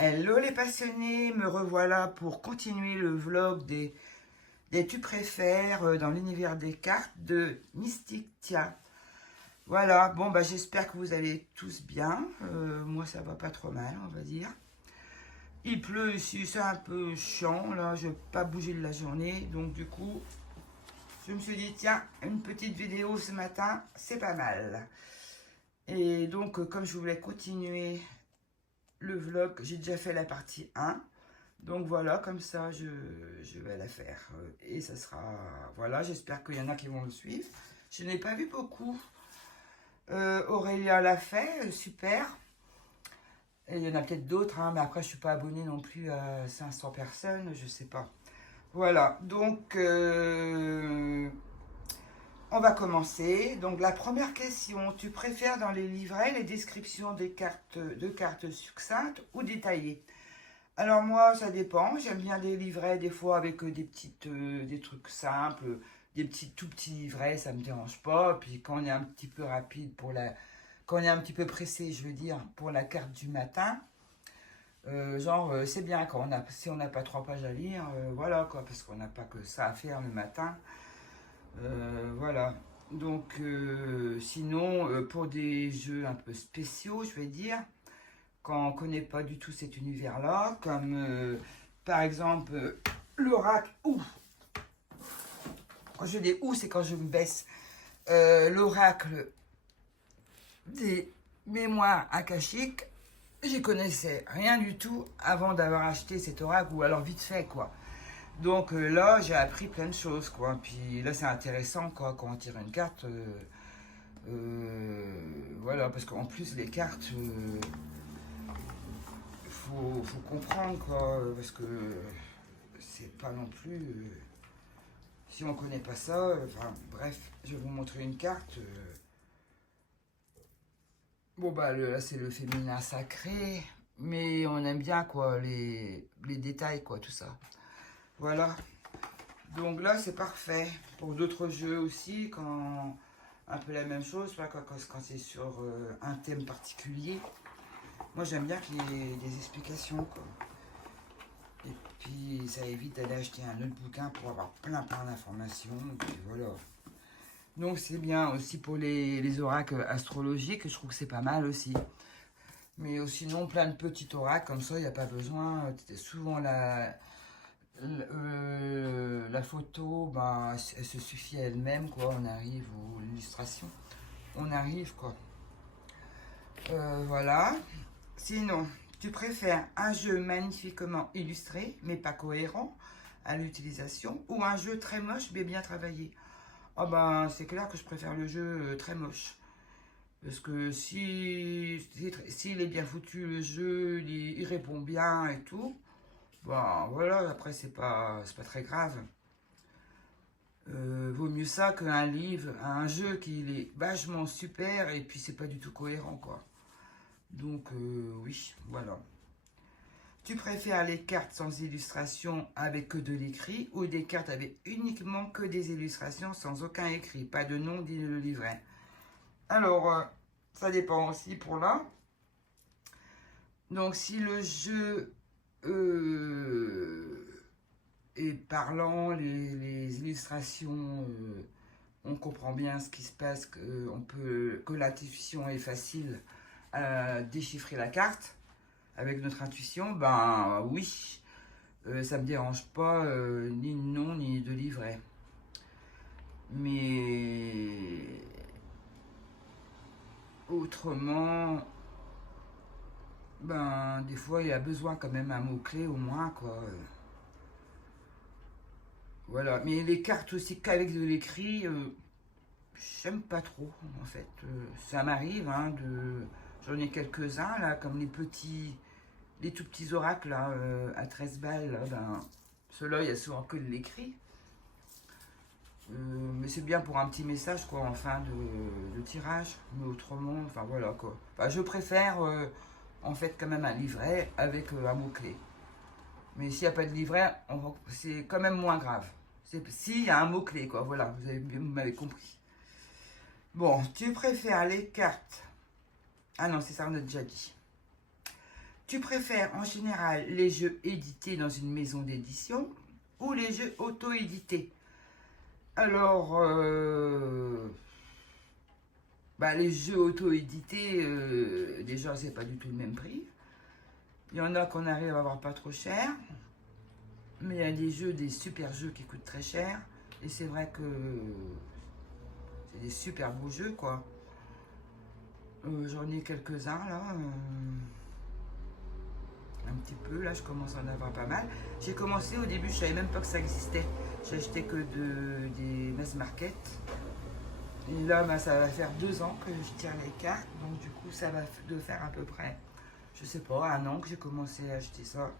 Hello les passionnés, me revoilà pour continuer le vlog des tu préfères dans l'univers des cartes de Mystictia. Voilà, bon bah j'espère que vous allez tous bien. Moi ça va pas trop mal on va dire. Il pleut ici, c'est un peu chiant là, je vais pas bouger de la journée. Donc du coup, je me suis dit tiens, une petite vidéo ce matin, c'est pas mal. Et donc comme je voulais continuer le vlog, j'ai déjà fait la partie 1. Donc voilà, comme ça, je vais la faire. Et ça sera... Voilà, j'espère qu'il y en a qui vont le suivre. Je n'ai pas vu beaucoup. Aurélia l'a fait, super. Et il y en a peut-être d'autres, hein, mais après, je ne suis pas abonnée non plus à 500 personnes, je ne sais pas. Voilà, donc, on va commencer. Donc, la première question, tu préfères dans les livrets les descriptions des de cartes succinctes ou détaillées? Alors moi, ça dépend. J'aime bien des livrets des fois avec des trucs simples, des petits tout petits livrets, ça me dérange pas. Puis quand on est un petit peu rapide quand on est un petit peu pressé, je veux dire, pour la carte du matin, c'est bien quand si on n'a pas 3 pages à lire, voilà quoi, parce qu'on n'a pas que ça à faire le matin, voilà. Donc sinon, pour des jeux un peu spéciaux, je vais dire quand on ne connaît pas du tout cet univers-là, comme par exemple l'oracle, quand je dis c'est quand je me baisse, l'oracle des mémoires akashiques, j'y connaissais rien du tout avant d'avoir acheté cet oracle, ou alors vite fait, quoi. Donc là, j'ai appris plein de choses, quoi. Puis là, c'est intéressant, quoi, quand on tire une carte. Voilà, parce qu'en plus, les cartes, faut comprendre quoi, parce que c'est pas non plus. Si on connaît pas ça, enfin bref, je vais vous montrer une carte. Bon bah là c'est le féminin sacré, mais on aime bien quoi les détails quoi, tout ça. Voilà. Donc là c'est parfait. Pour d'autres jeux aussi, quand un peu la même chose, quand c'est sur un thème particulier. Moi j'aime bien qu'il y ait des explications quoi. Et puis ça évite d'aller acheter un autre bouquin pour avoir plein d'informations. Puis voilà. Donc c'est bien aussi pour les oracles astrologiques, je trouve que c'est pas mal aussi. Mais sinon plein de petits oracles comme ça, il n'y a pas besoin. Souvent la photo, ben, elle se suffit à elle-même quoi. On arrive, ou l'illustration, on arrive quoi. Voilà. Sinon, tu préfères un jeu magnifiquement illustré, mais pas cohérent à l'utilisation, ou un jeu très moche, mais bien travaillé? Ah ben, c'est clair que je préfère le jeu très moche. Parce que s'il est bien foutu, le jeu, il répond bien et tout, ben voilà, après c'est pas très grave. Vaut mieux ça qu'un livre, un jeu qui est vachement super et puis c'est pas du tout cohérent quoi. Donc oui, voilà. Tu préfères les cartes sans illustration avec que de l'écrit ou des cartes avec uniquement que des illustrations sans aucun écrit, pas de nom ni de livret? Alors, ça dépend aussi pour là. Donc, si le jeu est parlant, les illustrations, on comprend bien ce qui se passe, que l'intuition est facile à déchiffrer la carte avec notre intuition, ben oui, ça me dérange pas ni de nom ni de livret. Mais autrement, ben des fois il y a besoin quand même un mot-clé au moins quoi. Voilà, mais les cartes aussi qu'avec de l'écrit, j'aime pas trop en fait. Ça m'arrive, hein, j'en ai quelques-uns là, comme les tout petits oracles là, à 13 balles. Là, ben, ceux-là, il y a souvent que de l'écrit. Mais c'est bien pour un petit message quoi en fin de tirage. Mais autrement, enfin voilà quoi. Enfin, je préfère en fait quand même un livret avec un mot-clé. Mais s'il n'y a pas de livret, c'est quand même moins grave. S'il y a un mot-clé quoi, voilà, vous m'avez compris. Bon, tu préfères les cartes. Ah non, c'est ça, on a déjà dit. Tu préfères en général les jeux édités dans une maison d'édition ou les jeux auto-édités? Alors, les jeux auto-édités, déjà, c'est pas du tout le même prix. Il y en a qu'on arrive à avoir pas trop cher. Mais il y a des super jeux qui coûtent très cher. Et c'est vrai que c'est des super beaux jeux, quoi. J'en ai quelques-uns, là. Un petit peu, là, je commence à en avoir pas mal. J'ai commencé au début, je savais même pas que ça existait. J'ai acheté que des mass market. Et là, ça va faire 2 ans que je tire les cartes. Donc, du coup, ça va de faire à peu près, je sais pas, 1 an que j'ai commencé à acheter ça.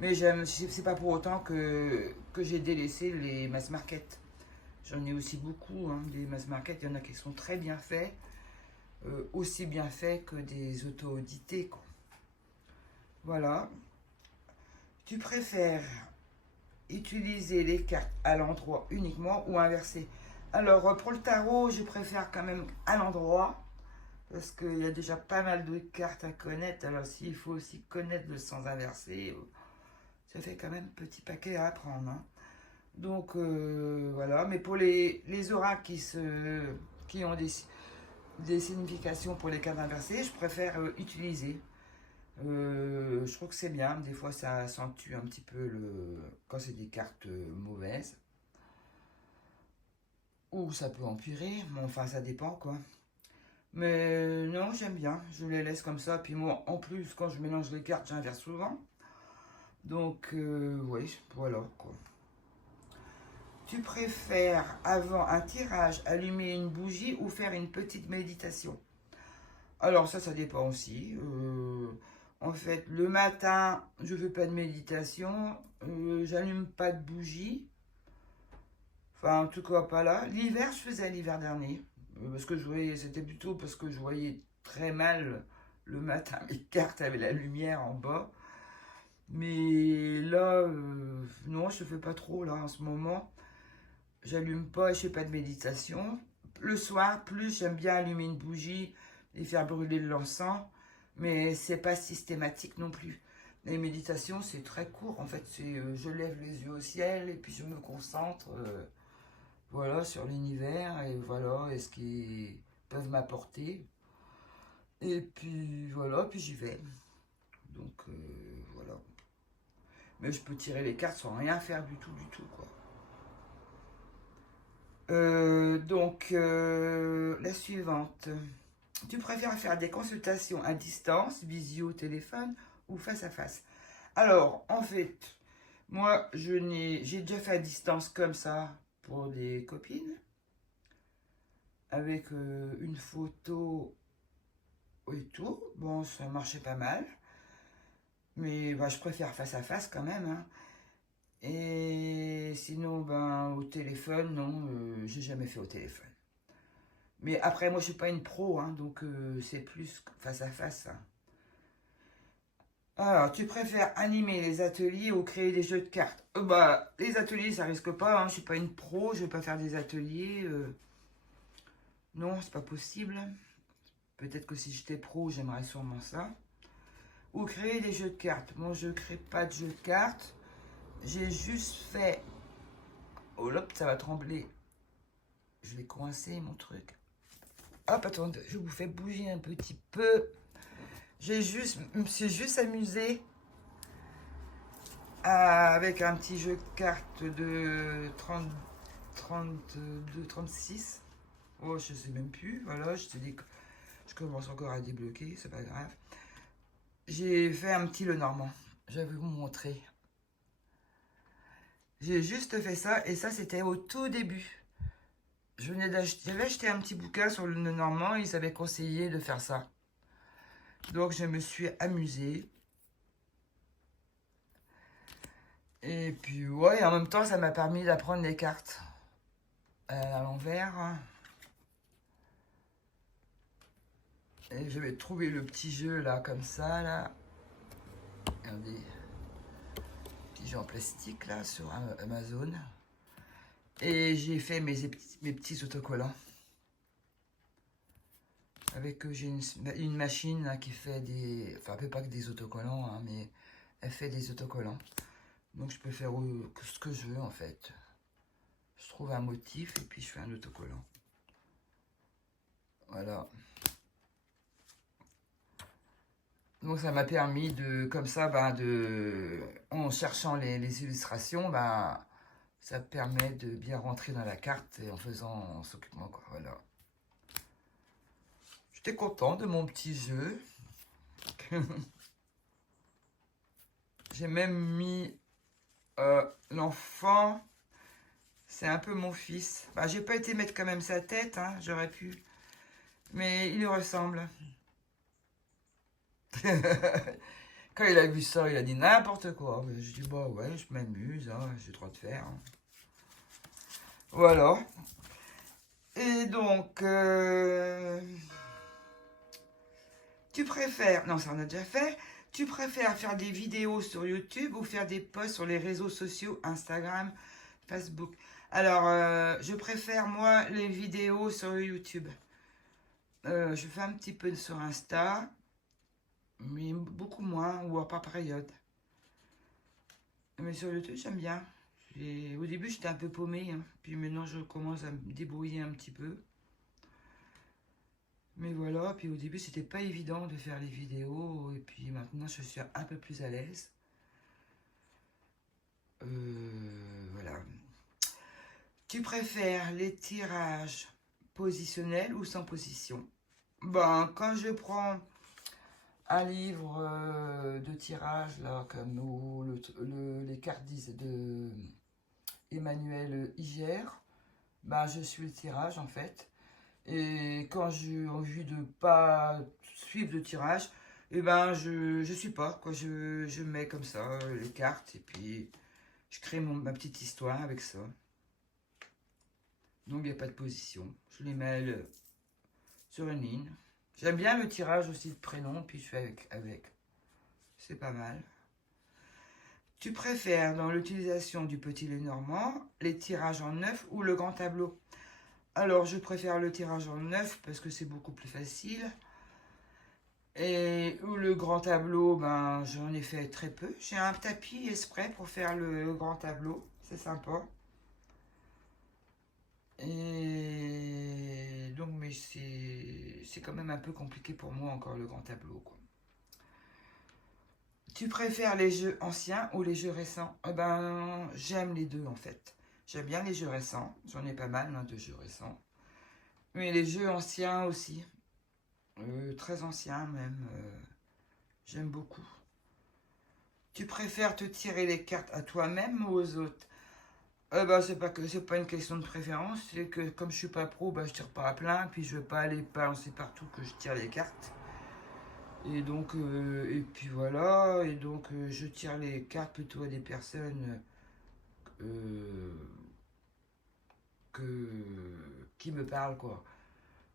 Mais c'est pas pour autant que j'ai délaissé les mass market. J'en ai aussi beaucoup, hein, des mass market. Il y en a qui sont très bien faits, aussi bien faits que des auto-édités, quoi. Voilà. Tu préfères utiliser les cartes à l'endroit uniquement ou inversé? Alors, pour le tarot, je préfère quand même à l'endroit, parce qu'il y a déjà pas mal de cartes à connaître. Alors, s'il faut aussi connaître le sens inversé, ça fait quand même petit paquet à apprendre, hein. Donc, voilà. Mais pour les oracles qui ont des significations pour les cartes inversées, je préfère utiliser. Je trouve que c'est bien. Des fois, ça accentue un petit peu quand c'est des cartes mauvaises. Ou ça peut empirer. Mais enfin, ça dépend, quoi. Mais non, j'aime bien. Je les laisse comme ça. Puis moi, en plus, quand je mélange les cartes, j'inverse souvent. Donc, oui, voilà, quoi. Tu préfères, avant un tirage, allumer une bougie ou faire une petite méditation? Alors ça dépend aussi. En fait, le matin, je fais pas de méditation. J'allume pas de bougie. Enfin, en tout cas, pas là. L'hiver, je faisais l'hiver dernier. Parce que c'était plutôt parce que je voyais très mal le matin mes cartes avec la lumière en bas. Mais là, non, je fais pas trop là en ce moment. J'allume pas et je fais pas de méditation. Le soir, plus j'aime bien allumer une bougie et faire brûler de l'encens, mais c'est pas systématique non plus. Les méditations, c'est très court. En fait, je lève les yeux au ciel et puis je me concentre, voilà, sur l'univers et voilà, et ce qu'ils peuvent m'apporter. Et puis voilà, puis j'y vais. Donc voilà. Mais je peux tirer les cartes sans rien faire du tout, quoi. La suivante. Tu préfères faire des consultations à distance, visio, téléphone ou face à face? Alors, en fait, moi, j'ai déjà fait à distance comme ça pour des copines, avec une photo et tout. Bon, ça marchait pas mal, mais je préfère face à face quand même, hein. Et sinon, au téléphone, non, j'ai jamais fait au téléphone. Mais après, moi, je suis pas une pro, hein, donc c'est plus face à face, hein. Alors, tu préfères animer les ateliers ou créer des jeux de cartes? Les ateliers, ça risque pas, hein, je suis pas une pro, je vais pas faire des ateliers. Non, c'est pas possible. Peut-être que si j'étais pro, j'aimerais sûrement ça. Ou créer des jeux de cartes. Moi, je crée pas de jeux de cartes. J'ai juste fait... Oh là, ça va trembler. Je vais coincer mon truc. Hop, attendez, je vous fais bouger un petit peu. Je me suis juste amusée avec un petit jeu de cartes de 32, 36. Oh, je sais même plus. Voilà, je commence encore à débloquer, c'est pas grave. J'ai fait un petit Lenormand. Je vais vous montrer. J'ai juste fait ça et ça, c'était au tout début. J'avais acheté un petit bouquin sur le Lenormand et ils avaient conseillé de faire ça. Donc, je me suis amusée. Et puis, ouais, en même temps, ça m'a permis d'apprendre les cartes à l'envers. Et je vais trouver le petit jeu, là, comme ça, là. Regardez. Petit jeu en plastique, là, sur Amazon. Et j'ai fait mes petits autocollants. Avec j'ai une machine là, qui fait des... Enfin, elle fait pas que des autocollants, hein, mais elle fait des autocollants. Donc je peux faire ce que je veux en fait. Je trouve un motif et puis je fais un autocollant. Voilà. Donc ça m'a permis de, comme ça, en cherchant les illustrations, ça permet de bien rentrer dans la carte et en s'occupant, quoi. Voilà. J'étais content de mon petit jeu. J'ai même mis l'enfant. C'est un peu mon fils. J'ai pas été mettre quand même sa tête, hein, j'aurais pu. Mais il lui ressemble. Quand il a vu ça, il a dit n'importe quoi. Je dis, bah ouais, je m'amuse, hein, j'ai trop de faire. Hein. Voilà. Et donc, tu préfères, non, ça on a déjà fait, tu préfères faire des vidéos sur YouTube ou faire des posts sur les réseaux sociaux, Instagram, Facebook? Alors, je préfère, moi, les vidéos sur YouTube. Je fais un petit peu sur Insta, mais beaucoup moins, ou par période. Mais sur YouTube, j'aime bien. Au début, j'étais un peu paumée, hein. Puis maintenant, je commence à me débrouiller un petit peu. Mais voilà, puis au début, c'était pas évident de faire les vidéos. Et puis maintenant, je suis un peu plus à l'aise. Voilà. Tu préfères les tirages positionnels ou sans position? Quand je prends un livre de tirage, là, comme les cartes de Emmanuel Iger, je suis le tirage en fait. Et quand j'ai envie de pas suivre le tirage, je suis pas, quoi. Je mets comme ça les cartes et puis je crée ma petite histoire avec ça. Donc il n'y a pas de position. Je les mets sur une ligne. J'aime bien le tirage aussi de prénom, puis je fais avec. C'est pas mal. Tu préfères dans l'utilisation du petit Lenormand les tirages en neuf ou le grand tableau? Alors je préfère le tirage en neuf parce que c'est beaucoup plus facile. Et le grand tableau, j'en ai fait très peu. J'ai un tapis exprès pour faire le grand tableau. C'est sympa. Et donc, mais c'est quand même un peu compliqué pour moi encore le grand tableau, quoi. Tu préfères les jeux anciens ou les jeux récents? J'aime les deux en fait. J'aime bien les jeux récents. J'en ai pas mal de jeux récents. Mais les jeux anciens aussi. Très anciens même. J'aime beaucoup. Tu préfères te tirer les cartes à toi-même ou aux autres? C'est pas une question de préférence, c'est que comme je suis pas pro, je tire pas à plein, puis je veux pas aller balancer partout que je tire les cartes. Et donc, et puis voilà, et donc je tire les cartes plutôt à des personnes qui me parlent, quoi.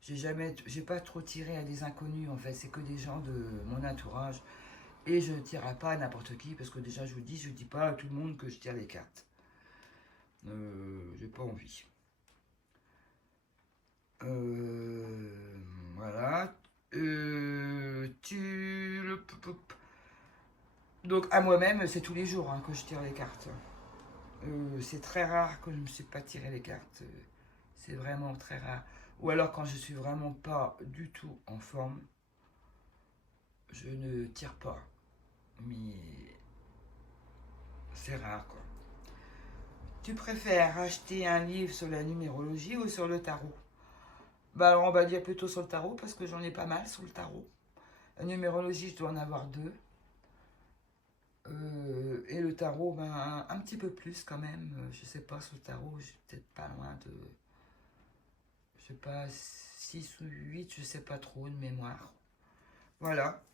J'ai pas trop tiré à des inconnus en fait, c'est que des gens de mon entourage. Et je ne tirerai pas à n'importe qui, parce que déjà je dis pas à tout le monde que je tire les cartes. J'ai pas envie. Voilà. Donc à moi-même, c'est tous les jours que je tire les cartes. C'est très rare que je ne me suis pas tiré les cartes. C'est vraiment très rare. Ou alors quand je suis vraiment pas du tout en forme, je ne tire pas. Mais c'est rare, quoi. Tu préfères acheter un livre sur la numérologie ou sur le tarot? Alors on va dire plutôt sur le tarot parce que j'en ai pas mal sur le tarot. La numérologie, je dois en avoir deux. Et le tarot, un petit peu plus quand même. Je sais pas, sur le tarot, j'ai peut-être pas loin de... Je sais pas, 6 ou 8, je sais pas trop de mémoire. Voilà.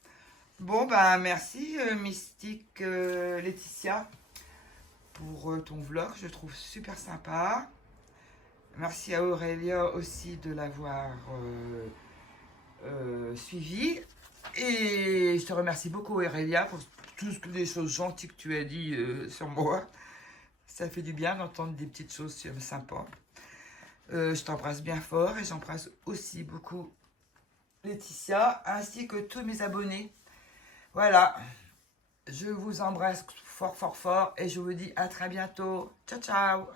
Bon, merci Mystique Laetitia pour ton vlog, je trouve super sympa. Merci à Aurélia aussi de l'avoir suivi. Et je te remercie beaucoup Aurélia pour toutes les choses gentilles que tu as dit sur moi. Ça fait du bien d'entendre des petites choses sympas. Je t'embrasse bien fort et j'embrasse aussi beaucoup Laetitia, ainsi que tous mes abonnés. Voilà, je vous embrasse fort fort fort et je vous dis à très bientôt. Ciao ciao.